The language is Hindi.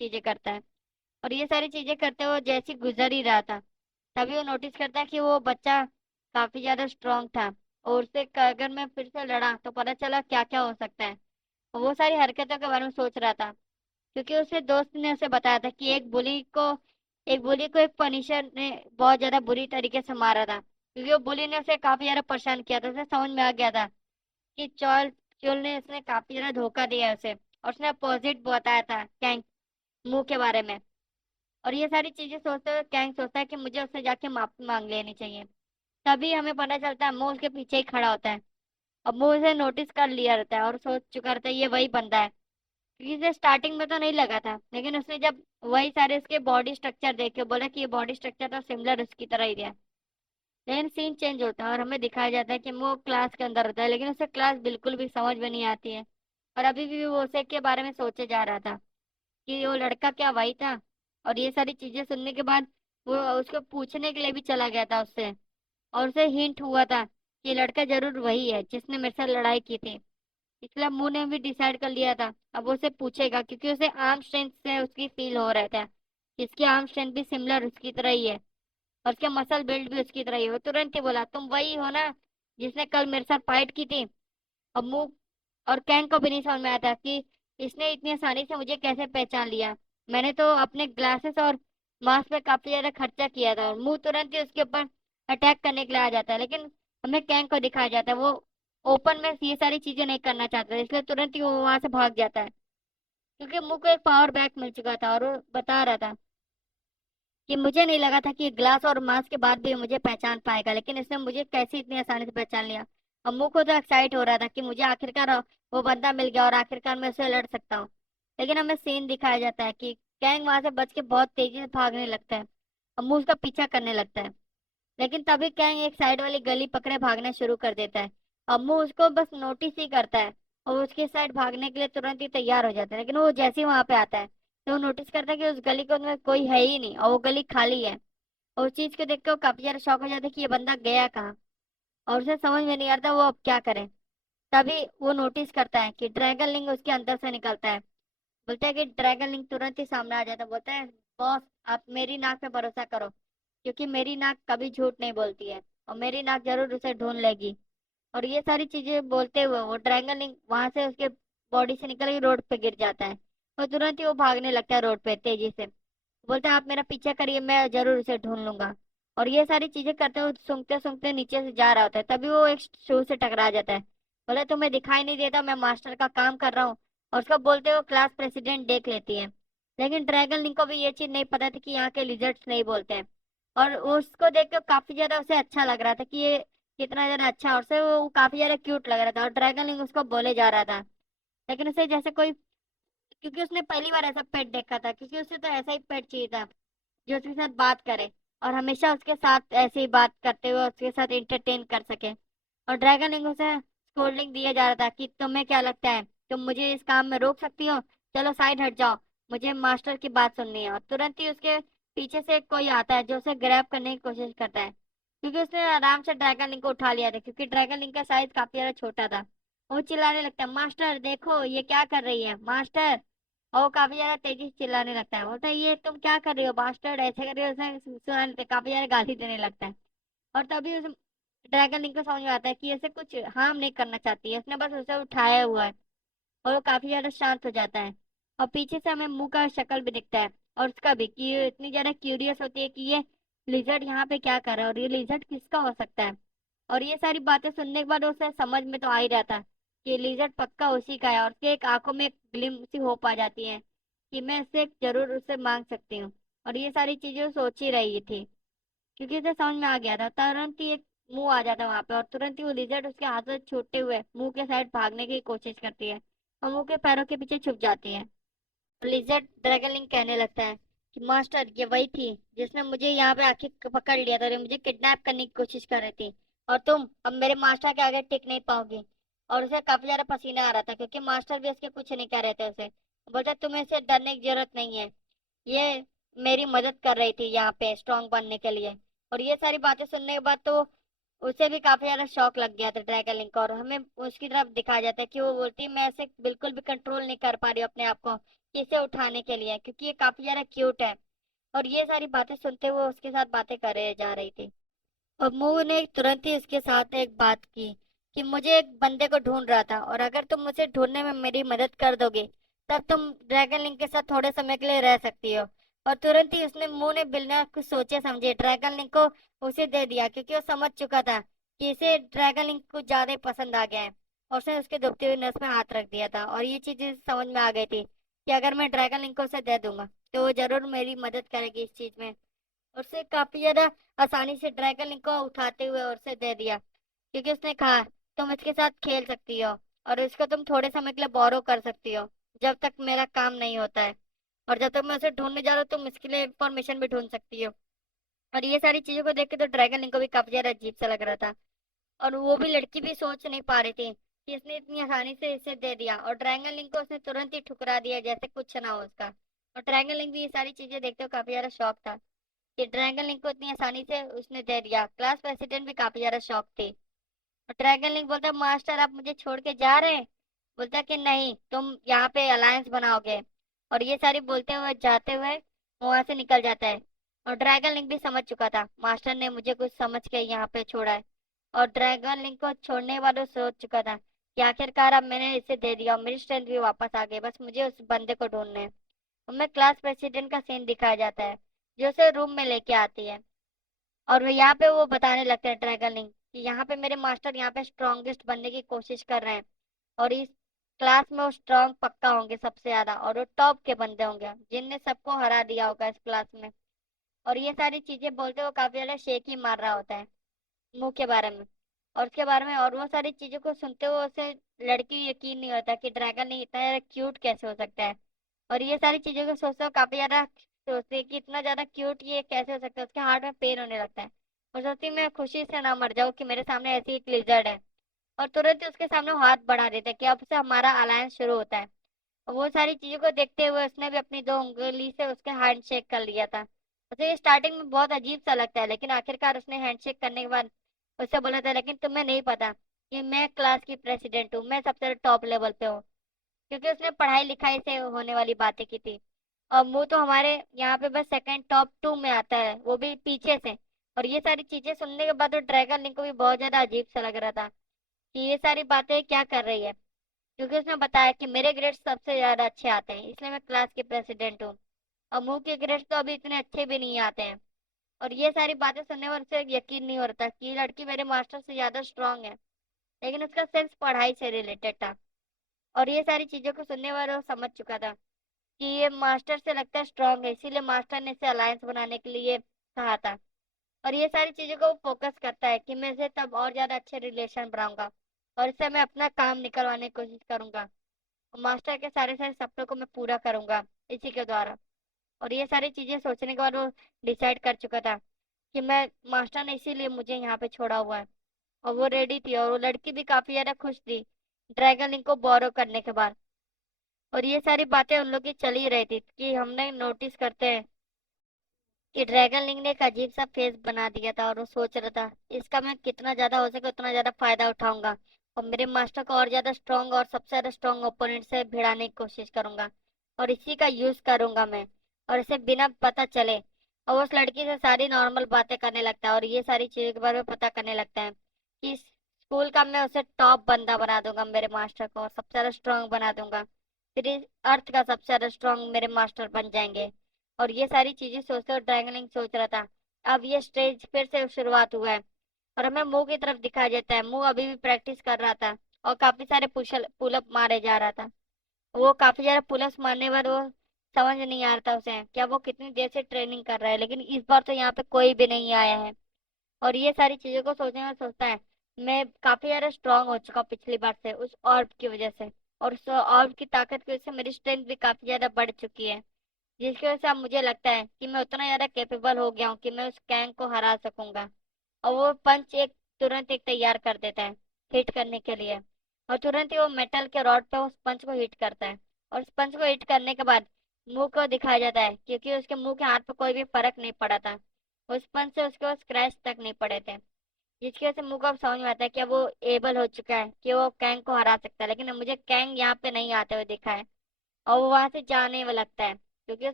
चीजें करता है। और ये सारी चीजें करते हुए जैसे ही गुजर ही रहा था, तभी वो नोटिस करता है कि वो बच्चा काफी ज्यादा स्ट्रांग था, और उससे अगर मैं फिर से लड़ा तो पता चला क्या क्या हो सकता है। और वो सारी हरकतों के बारे में सोच रहा था, क्योंकि उसके दोस्त ने उसे बताया था कि एक बुली को एक पनिशर ने बहुत ज्यादा बुरी तरीके से मारा था, क्योंकि वो बुली ने उसे काफी ज्यादा परेशान किया था। उसे समझ में आ गया था कि चोल चोल ने उसने काफी ज्यादा धोखा दिया उसे, और उसने अपोजिट बताया था कैंग मुंह के बारे में। और ये सारी चीजें सोचते हुए कैंग सोचता है कि मुझे उससे जाके माफी मांग लेनी चाहिए। तभी हमें पता चलता है मुंह उसके पीछे ही खड़ा होता है। अब मुंह उसे नोटिस कर लिया रहता है और सोच चुका रहता है ये वही बंदा है, क्योंकि इसे स्टार्टिंग में तो नहीं लगा था, लेकिन उसने जब वही सारे उसके बॉडी स्ट्रक्चर देखे बोला कि ये बॉडी स्ट्रक्चर तो सिमिलर उसकी तरह ही है। लेकिन सीन चेंज होता है और हमें दिखाया जाता है कि वो क्लास के अंदर होता है, लेकिन उसे क्लास बिल्कुल भी समझ में नहीं आती है। और अभी भी वो उसे के बारे में सोचे जा रहा था कि वो लड़का क्या वही था। और ये सारी चीजें सुनने के बाद वो उसको पूछने के लिए भी चला गया था उससे, और उसे हिंट हुआ था कि लड़का जरूर वही है जिसने मेरे साथ लड़ाई की थी। इसलिए मुंह ने भी डिसाइड कर लिया था अब वो उसे पूछेगा, क्योंकि उसे आर्म स्ट्रेंथ से उसकी फील हो रहा था। इसकी आर्म स्ट्रेंथ भी सिमिलर उसकी तरह ही है, और उसके मसल बिल्ड भी उसकी तरह ही है। वो तुरंत ही बोला तुम वही हो ना जिसने कल मेरे साथ फाइट की थी। अब मुंह और कैंग को भी नहीं समझ में आया था कि इसने इतनी आसानी से मुझे कैसे पहचान लिया। मैंने तो अपने ग्लासेस और मास्क पे काफी ज्यादा खर्चा किया था, और मुंह तुरंत ही उसके ऊपर अटैक करने के लिए आ जाता है। लेकिन हमें कैंग को दिखाया जाता है वो ओपन में ये सारी चीजें नहीं करना चाहता, इसलिए तुरंत ही वो वहां से भाग जाता है, क्योंकि मुंह को एक पावर बैक मिल चुका था। और वो बता रहा था कि मुझे नहीं लगा था कि ग्लास और मास्क के बाद भी ये मुझे पहचान पाएगा, लेकिन इसने मुझे कैसे इतनी आसानी से पहचान लिया। और मुंह को तो एक्साइट हो रहा था कि मुझे आखिरकार वो बंदा मिल गया और आखिरकार मैं उससे लड़ सकता हूँ। लेकिन हमें सीन दिखाया जाता है कि कैंग वहां से बच के बहुत तेजी से भागने लगता है, और मुंह उसका पीछा करने लगता है। लेकिन तभी कैंग एक साइड वाली गली पकड़े भागना शुरू कर देता है। अम्मू उसको बस नोटिस ही करता है, और उसके साइड भागने के लिए तुरंत ही तैयार हो जाता है। लेकिन वो जैसे ही वहां पे आता है तो वो नोटिस करता है कि उस गली को अंदर कोई है ही नहीं, और वो गली खाली है। और उस चीज को देख के वो काफी ज्यादा शॉक हो जाता है कि ये बंदा गया कहाँ, और उसे समझ में नहीं आता वो अब क्या करे। तभी वो नोटिस करता है कि ड्रैगन लिंग उसके अंदर से निकलता है। बोलता है कि ड्रैगन लिंग तुरंत ही सामने आ जाता है, बोलता है बॉस आप मेरी नाक पे भरोसा करो, क्योंकि मेरी नाक कभी झूठ नहीं बोलती है, और मेरी नाक जरूर उसे ढूंढ लेगी। और ये सारी चीजें बोलते हुए वो ड्रैगन लिंक वहां से उसके बॉडी से निकल के रोड पे गिर जाता है, और तुरंत ही वो भागने लगता है रोड पे तेजी से। बोलता है आप मेरा पीछा करिए मैं जरूर उसे ढूंढ लूंगा। और ये सारी चीजें करते हुए सूंघते सूंघते नीचे से जा रहा होता है, तभी वो एक शू से टकरा जाता है। बोले तुम्हें दिखाई नहीं देता मैं मास्टर का काम कर रहा हूँ। और उसको बोलते हुए क्लास प्रेसिडेंट देख लेती है। लेकिन ड्रैगन लिंक को भी ये चीज नहीं पता थी कि यहाँ के लिजर्ड्स नहीं बोलते हैं। और उसको देख के काफी ज्यादा उसे अच्छा लग रहा था कि ये कितना ज्यादा अच्छा है, और उसे वो काफी ज्यादा क्यूट लग रहा था, और ड्रैगन लिंक उसको बोले जा रहा था। लेकिन उसे जैसे कोई, क्योंकि उसने पहली बार ऐसा पेट देखा था, क्योंकि उसे तो ऐसा ही पेट चाहिए था जो उसके साथ बात करे, और हमेशा उसके साथ ऐसे ही बात करते हुए उसके साथ इंटरटेन कर सके। और ड्रैगन लिंग उसे स्कोल्डिंग दिया जा रहा था कि तुम्हें क्या लगता है तुम मुझे इस काम में रोक सकती हो, चलो साइड हट जाओ, मुझे मास्टर की बात सुननी है। और तुरंत ही उसके पीछे से कोई आता है जो उसे ग्रैब करने की कोशिश करता है, क्योंकि उसने आराम से ड्रैगन लिंग को उठा लिया था, क्योंकि ड्रैगन लिंग का साइज काफी ज्यादा छोटा था। वो चिल्लाने लगता है मास्टर देखो ये क्या कर रही है मास्टर। और वो काफी ज्यादा तेजी से चिल्लाने लगता है, बोलता है ये तुम क्या कर रही हो बास्टर्ड ऐसे कर रही हो, उसे सुनाने काफी ज्यादा गाली देने लगता है। और तभी उस ड्रैगन लिंक को समझ में आता है कि ऐसे कुछ हार्म नहीं करना चाहती है, उसने बस उसे उठाया हुआ है। और वो काफी ज्यादा शांत हो जाता है। और पीछे से हमें मुंह का शक्ल भी दिखता है, और उसका भी कि ये इतनी ज्यादा क्यूरियस होती है कि ये लिजर्ड यहाँ पे क्या कर रहा है, और ये लिजर्ड किसका हो सकता है। और ये सारी बातें सुनने के बाद उसे समझ में तो आ ही रहा था कि लिजर्ड पक्का उसी का है, और उसके एक आंखों में एक ग्लिम सी होप आ जाती है कि मैं इससे जरूर उससे मांग सकती हूँ। और ये सारी चीजें वो सोच ही रही थी, क्योंकि उसे समझ में आ गया था। तुरंत ही एक मुंह आ जाता है वहां पे, और तुरंत ही वो लिजर्ड उसके हाथ से छूटते हुए मुंह के साइड भागने की कोशिश करती है, और मुंह के पैरों के पीछे छुप जाती है। लिजर्ड ड्रैगनलिंग कहने लगता है कि मास्टर ये वही थी जिसने मुझे यहाँ पे आके पकड़ लिया था और ये मुझे किडनैप करने की कोशिश कर रही थी, और तुम अब मेरे मास्टर के आगे टिक नहीं पाओगी। और उसे काफी ज्यादा पसीना आ रहा था, क्योंकि मास्टर भी उसके कुछ नहीं कह रहे थे उसे। बोलता तुम्हें इससे डरने की जरूरत नहीं है, ये मेरी मदद कर रही थी यहाँ पे स्ट्रांग बनने के लिए। और ये सारी बातें सुनने के बाद तो उसे भी काफी ज्यादा शौक लग गया था ड्रैगन लिंक को, और हमें उसकी तरफ दिखाया जाता है कि वो बोलती है मैं ऐसे बिल्कुल भी कंट्रोल नहीं कर पा रही हूँ अपने आप को, कि इसे उठाने के लिए, क्योंकि ये काफी ज्यादा क्यूट है। और ये सारी बातें सुनते हुए उसके साथ बातें करे जा रही थी। और मुंह ने तुरंत ही उसके साथ एक बात की कि मुझे एक बंदे को ढूंढ रहा था, और अगर तुम मुझे ढूंढने में मेरी मदद कर दोगे तब तुम ड्रैगन लिंक के साथ थोड़े समय के लिए रह सकती हो। और तुरंत ही उसने मुंह ने बिना कुछ सोचे समझे ड्रैगन लिंक को उसे दे दिया, क्योंकि वो समझ चुका था कि इसे ड्रैगन लिंक कुछ ज्यादा ही पसंद आ गया है। और उसने उसके दुखती हुई नस में हाथ रख दिया था, और ये चीज उसे समझ में आ गई थी कि अगर मैं ड्रैगन लिंक को उसे दे दूंगा तो वो जरूर मेरी मदद करेगी इस चीज में। और उसे काफी ज्यादा आसानी से ड्रैगन लिंक को उठाते हुए और उसे दे दिया, क्योंकि उसने कहा तुम इसके साथ खेल सकती हो, और इसको तुम थोड़े समय के लिए बोरो कर सकती हो जब तक मेरा काम नहीं होता है। और जब तक मैं उसे ढूंढने जा रहा हूँ तुम इसके लिए इंफॉर्मेशन भी ढूंढ सकती हो। और ये सारी चीजों को देख के तो ड्रैगन लिंक को भी काफी ज्यादा अजीब सा लग रहा था। और वो भी लड़की भी सोच नहीं पा रही थी कि इसने इतनी आसानी से इसे दे दिया, और ड्रैगन लिंक को उसने तुरंत ही ठुकरा दिया जैसे कुछ ना हो उसका। और ड्रैगन लिंक भी ये सारी चीजें देखते हुए काफी ज्यादा शौक था कि ड्रैगन लिंक को इतनी आसानी से उसने दे दिया। क्लास प्रेसिडेंट भी काफी ज्यादा शौक थी। और ड्रैगन लिंक बोलता मास्टर आप मुझे छोड़ के जा रहे हैं। बोलता कि नहीं, तुम यहाँ पे अलायंस बनाओगे। और ये सारी बोलते हुए जाते हुए वो वहां से निकल जाता है। और ड्रैगन लिंक भी समझ चुका था मास्टर ने मुझे कुछ समझ के यहाँ पे छोड़ा है। और ड्रैगन लिंक को छोड़ने वालों सोच चुका था कि आखिरकार अब मैंने इसे दे दिया और मेरी स्ट्रेंथ भी वापस आ गई, बस मुझे उस बंदे को ढूंढना है। उनमें क्लास प्रेसिडेंट का सीन दिखाया जाता है जो उसे रूम में लेके आती है। और वो यहाँ पे वो बताने लगते हैं ड्रैगन लिंक कि यहाँ पे मेरे मास्टर यहाँ पे स्ट्रॉन्गेस्ट बनने की कोशिश कर रहे हैं, और इस क्लास में वो स्ट्रॉन्ग पक्का होंगे सबसे ज्यादा, और वो टॉप के बंदे होंगे जिनने सबको हरा दिया होगा इस क्लास में। और ये सारी चीजें बोलते वो काफी ज्यादा शेक ही मार रहा होता है मुंह के बारे में और उसके बारे में। और वो सारी चीजों को सुनते हुए उसे लड़की यकीन नहीं होता कि ड्रैगन लिंक इतना ज्यादा क्यूट कैसे हो सकता है। और ये सारी चीजों को सोचते हो काफी ज्यादा सोचते हैं कि इतना ज्यादा क्यूट ये कैसे हो सकता है। उसके हार्ट में पेन होने लगता है और सोचती मैं खुशी से ना मर जाऊं कि मेरे सामने ऐसी एक लिजर्ड है। और तुरंत ही उसके सामने वो हाथ बढ़ा देते हैं कि अब से हमारा अलायंस शुरू होता है। और वो सारी चीजों को देखते हुए उसने भी अपनी 2 उंगली से उसके हैंड शेक कर लिया था। उसे ये स्टार्टिंग में बहुत अजीब सा लगता है, लेकिन आखिरकार उसने हैंड शेक करने के बाद उससे बोला था लेकिन तुम्हें नहीं पता कि मैं क्लास की प्रेसिडेंट हूँ, मैं सबसे टॉप लेवल पे हूँ। क्योंकि उसने पढ़ाई लिखाई से होने वाली बातें की थी। और वो तो हमारे यहाँ पे बस सेकंड टॉप 2 में आता है, वो भी पीछे से। और ये सारी चीजें सुनने के बाद तो ड्रैगन लिंक को भी बहुत ज्यादा अजीब सा लग रहा था कि ये सारी बातें क्या कर रही है। क्योंकि उसने बताया कि मेरे ग्रेड्स सबसे ज्यादा अच्छे आते हैं इसलिए मैं क्लास की प्रेसिडेंट हूँ, और मुंह के ग्रेड्स तो अभी इतने अच्छे भी नहीं आते हैं। और ये सारी बातें सुनने पर उसे यकीन नहीं हो रहा था कि ये लड़की मेरे मास्टर से ज्यादा स्ट्रांग है, लेकिन उसका सेंस पढ़ाई से रिलेटेड था। और ये सारी चीजों को सुनने पर वो समझ चुका था कि ये मास्टर से लगता है स्ट्रांग है, इसीलिए मास्टर ने इसे अलायंस बनाने के लिए कहा था। और ये सारी चीजों को वो फोकस करता है कि मैं इसे तब और ज्यादा अच्छे रिलेशन बनाऊंगा और इससे मैं अपना काम निकलवाने की कोशिश करूंगा। और मास्टर के सारे सारे सपनों को मैं पूरा करूंगा इसी के द्वारा। और ये सारी चीजें सोचने के बाद वो डिसाइड कर चुका था कि मैं मास्टर ने इसीलिए मुझे यहाँ पे छोड़ा हुआ है। और वो रेडी थी और वो लड़की भी काफी ज्यादा खुश थी ड्रैगन लिंक को बोरो करने के बाद। और ये सारी बातें उन लोग की चल ही रही थी कि हमने नोटिस करते हैं कि ड्रैगन लिंक ने एक अजीब सा फेस बना दिया था, और वो सोच रहा था इसका मैं कितना ज्यादा हो सके उतना ज्यादा फायदा उठाऊंगा और मेरे मास्टर को और ज्यादा स्ट्रॉन्ग और सबसे ज्यादा स्ट्रॉन्ग ओपोनेंट से भिड़ाने की कोशिश करूंगा, और इसी का यूज करूंगा मैं, और इसे बिना पता चले। और वो उस लड़की से सारी नॉर्मल बातें करने लगता है और ये सारी चीजों के बारे में पता करने लगता है कि इस स्कूल का मैं उसे टॉप बंदा बना दूंगा मेरे मास्टर को, और सबसे ज्यादा स्ट्रांग बना दूंगा। फिर इस अर्थ का सबसे ज्यादा स्ट्रांग मेरे मास्टर बन जाएंगे। और ये सारी चीजें सोचते हुए ड्रैगन लिंक सोच रहा था अब ये स्टेज फिर से शुरुआत हुआ है। और हमें मुंह की तरफ दिखाई देता है, मुंह अभी भी प्रैक्टिस कर रहा था और काफी सारे पुलअप मारे जा रहा था। वो काफी सारे पुलअप्स मारने पर वो समझ नहीं आ रहा था उसे क्या वो कितनी देर से ट्रेनिंग कर रहा है, लेकिन इस बार तो यहाँ पे कोई भी नहीं आया है। और ये सारी चीजों को सोचने में सोचता है मैं काफी ज्यादा स्ट्रांग हो चुका हूँ पिछली बार से उस ऑर्ब की वजह से, और उस ऑर्ब की ताकत की वजह से मेरी स्ट्रेंथ भी काफी ज्यादा बढ़ चुकी है, जिसकी वजह से अब मुझे लगता है कि मैं उतना ज्यादा कैपेबल हो गया हूँ कि मैं उस गैंग को हरा सकूंगा। और वो पंच एक तुरंत एक तैयार कर देता है हिट करने के लिए, और तुरंत ही वो मेटल के रॉड पे उस पंच को हिट करता है। और उस पंच को हिट करने के बाद मुंह को दिखाया जाता है क्योंकि उसके मुंह के हाथ पे कोई भी फर्क नहीं पड़ा था, उस पंच से उसके स्क्रैच तक नहीं पड़े थे, जिसकी वजह से मुंह को अब समझ में आता है कि अब वो एबल हो चुका है कि वो कैंग को हरा सकता है। लेकिन मुझे कैंग यहाँ पे नहीं आते हुए दिखा है, और वो वहां से जाने लगता है क्योंकि